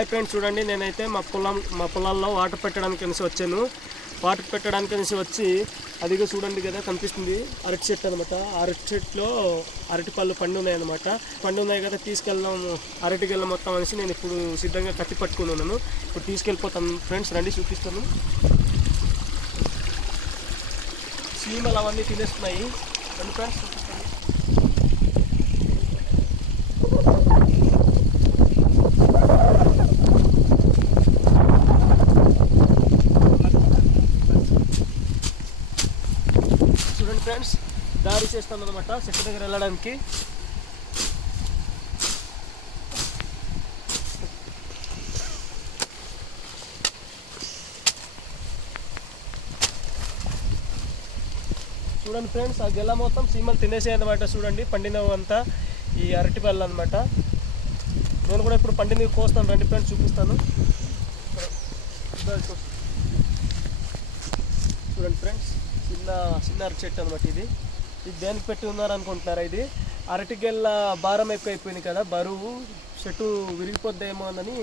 Hi friends, చూడండి నేనైతే మా పొలాల్లో వాటర్ పెట్టడానికి అనేసి వచ్చాను. వాటర్ పెట్టడానికి అనేసి వచ్చి అదిగా చూడండి కదా కనిపిస్తుంది అరటి చెట్టు అనమాట. అరటి చెట్టులో అరటి పళ్ళు పండు ఉన్నాయన్నమాట. పండు ఉన్నాయి కదా తీసుకెళ్దాము అరటి గెల మొత్తం అనేసి నేను ఇప్పుడు సిద్ధంగా కత్తి పట్టుకుని ఉన్నాను. ఇప్పుడు తీసుకెళ్ళిపోతాను ఫ్రెండ్స్, రండి చూపిస్తాను. చీమలు అవన్నీ తినేస్తున్నాయి. రండి ఫ్రెండ్స్ చూపిస్తాను. చూడండి ఫ్రెండ్స్, దారి చేస్తాను అనమాట చెట్టు దగ్గర వెళ్ళడానికి. చూడండి ఫ్రెండ్స్, ఆ గెల మొత్తం చీమలు తినేసాయి అనమాట. చూడండి పండినవంతా ఈ అరటి పళ్ళు అనమాట. నేను కూడా ఇప్పుడు పండినవి కోస్తాను, రండి ఫ్రెండ్స్ చూపిస్తాను. చూడండి ఫ్రెండ్స్, చిన్న అరటి చెట్టు అనమాట. ఇది దేనికి పెట్టి ఉన్నారు అనుకుంటున్నారా? ఇది అరటి గెల్ల భారం ఎక్కువ అయిపోయింది కదా, బరువు చెట్టు విరిగిపోద్దేమో అని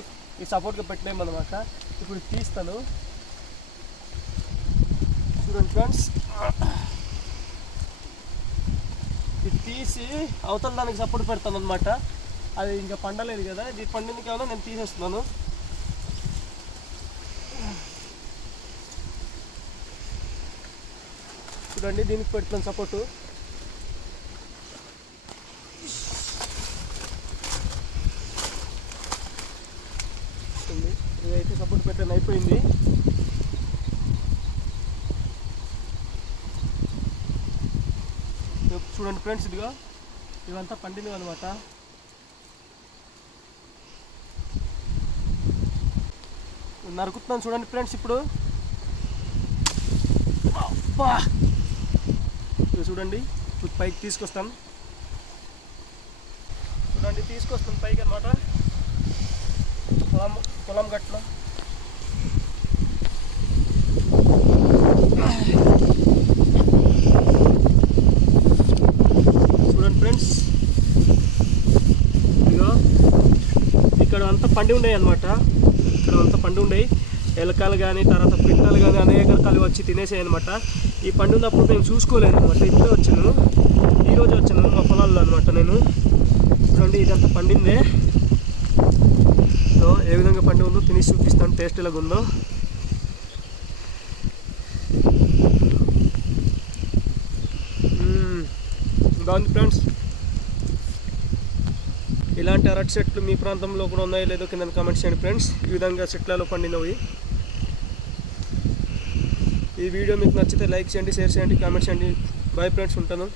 ఈ సపోర్ట్గా పెట్టలేమన్నమాట. ఇప్పుడు తీస్తాను. చూడండి ఫ్రెండ్స్, ఇది తీసి అవతల దానికి సపోర్ట్ పెడతాను అనమాట. అది ఇంకా పండలేదు కదా, ఇది పండింది కావాలో నేను తీసేస్తున్నాను. చూడండి దీనికి పెడుతున్నాను సపోర్టు. ఇదైతే సపోర్ట్ పెట్టాను, అయిపోయింది. చూడండి ఫ్రెండ్స్, ఇదిగా ఇవంతా పండినవి అనమాట. నరుకుతున్నాను చూడండి ఫ్రెండ్స్. ఇప్పుడు చూడండి పైకి తీసుకొస్తాను. చూడండి తీసుకొస్తాను పైకి అనమాట, పొలం గట్లో. చూడండి ఫ్రెండ్స్, ఇదిగో ఇక్కడ అంతా పండి ఉన్నాయి అనమాట. ఇక్కడ అంతా పండి ఉన్నాయి. ఎలకలు కానీ తర్వాత పిట్టలు కానీ అనేక రకాలు వచ్చి తినేసాయి అనమాట. ఈ పండున్నప్పుడు నేను చూసుకోలేదు అనమాట. ఇప్పుడే వచ్చాను, ఈరోజు వచ్చాను మా పొలాల్లో అనమాట నేను. చూడండి ఇదంతా పండిందే. ఏ విధంగా పండి ఉందో తినేసి చూపిస్తాను, టేస్ట్ ఎలాగ ఉందో. బాగుంది ఫ్రెండ్స్. ఇలాంటి అరటి చెట్లు మీ ప్రాంతంలో కూడా ఉన్నాయో లేదో కింద కామెంట్స్ చేయండి ఫ్రెండ్స్. ఈ విధంగా చెట్లలో పండినవి. ఈ వీడియో మీకు నచ్చితే లైక్ చేయండి, షేర్ చేయండి, కామెంట్ చేయండి. బాయ్ ఫ్రెండ్స్, ఉంటాను.